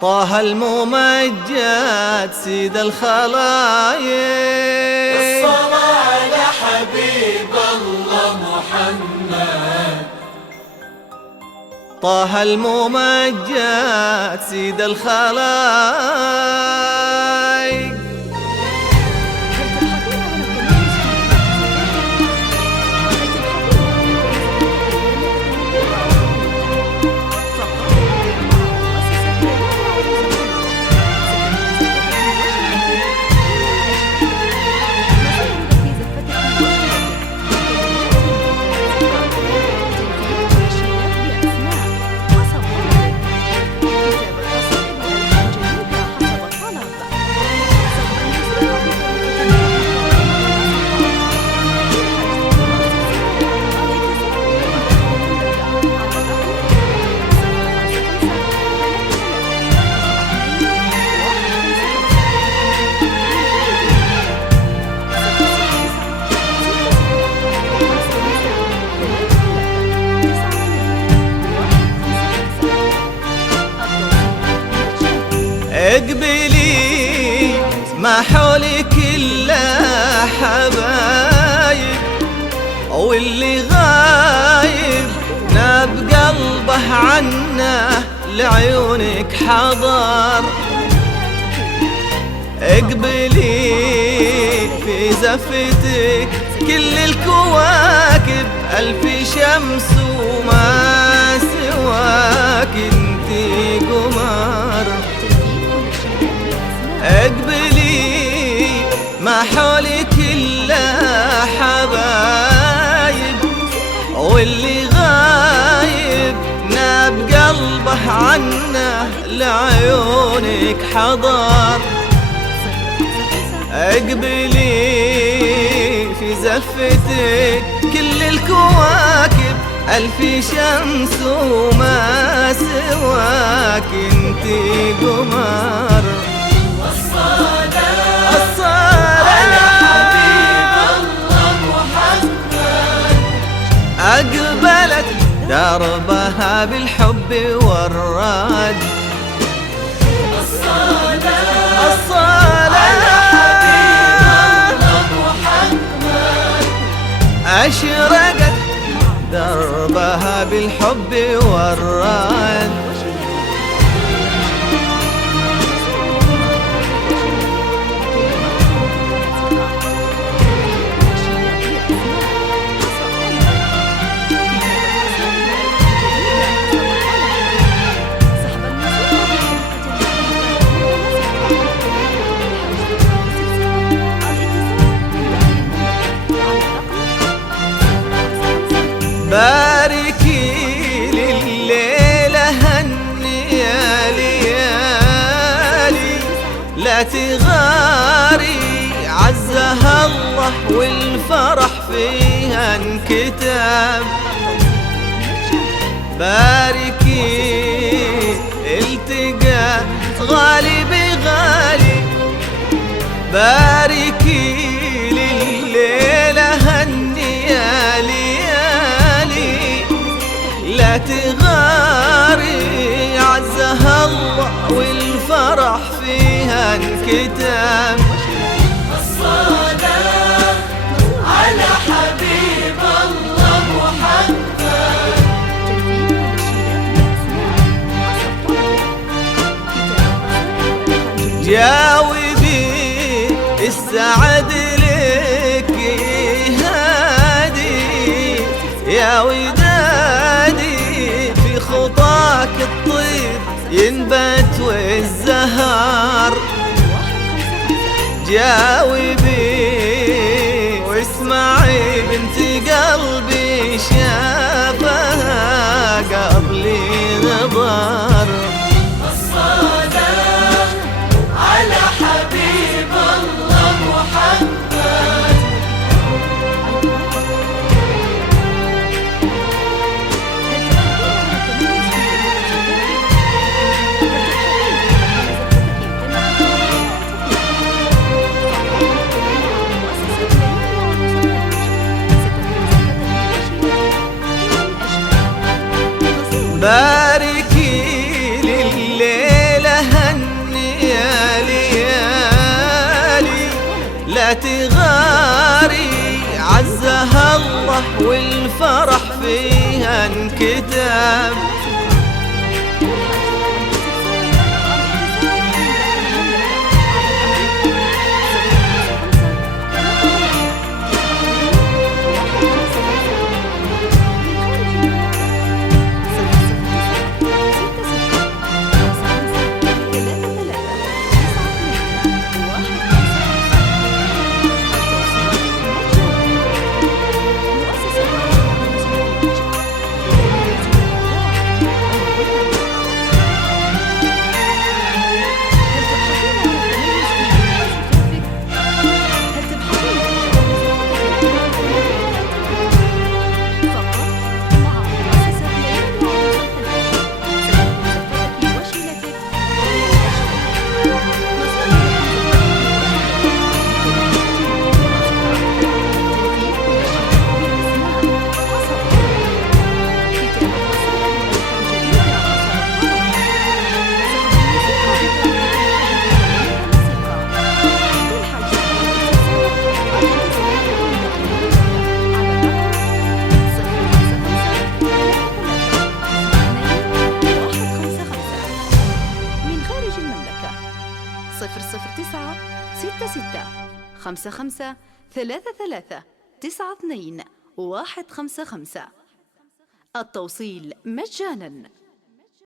طه الممجد سيد الخلايق، الصلاة على حبيب الله محمد. طه الممجد سيد الخلايق. اقبلي ما حولك الا حبايب، واللي غايب ناب قلبه عنه لعيونك حضر. اقبلي في زفتك كل الكواكب ألف شمس وما سواك انتي قمر. اقبلي ما حولك الا حبايب، واللي غايب ناب قلبه عنه لعيونك حضر. اقبلي في زفتك كل الكواكب ألف شمس وما سواك انتي قمر. الصلاة على حبيب الله محمد. أقبلت دربها بالحب والرد. الصلاة على حبيب الله محمد. أشرقت دربها بالحب والرد. باركي لليلة هني يا ليالي، لا تغاري عزها الله والفرح فيها انكتب. باركي التقى غالي بغالي، باركي لليلة هني يا ليالي، لا تغاري عزها الله والفرح فيها انكتب. الصلاة على حبيب الله محمد. جاوبي السعد لك هادي يا ودادي، في خطاك الطيب ينبت والزهر. جاوبي واسمعي بنت قلبي شافها قبلي نظر. الصلاة على حبيب الله محمد. باركي حياتي غاري عزها الله والفرح فيها انكتب. صفر صفر 9 6 6 5 5 3 3 9 2 1 5 5. التوصيل مجانا.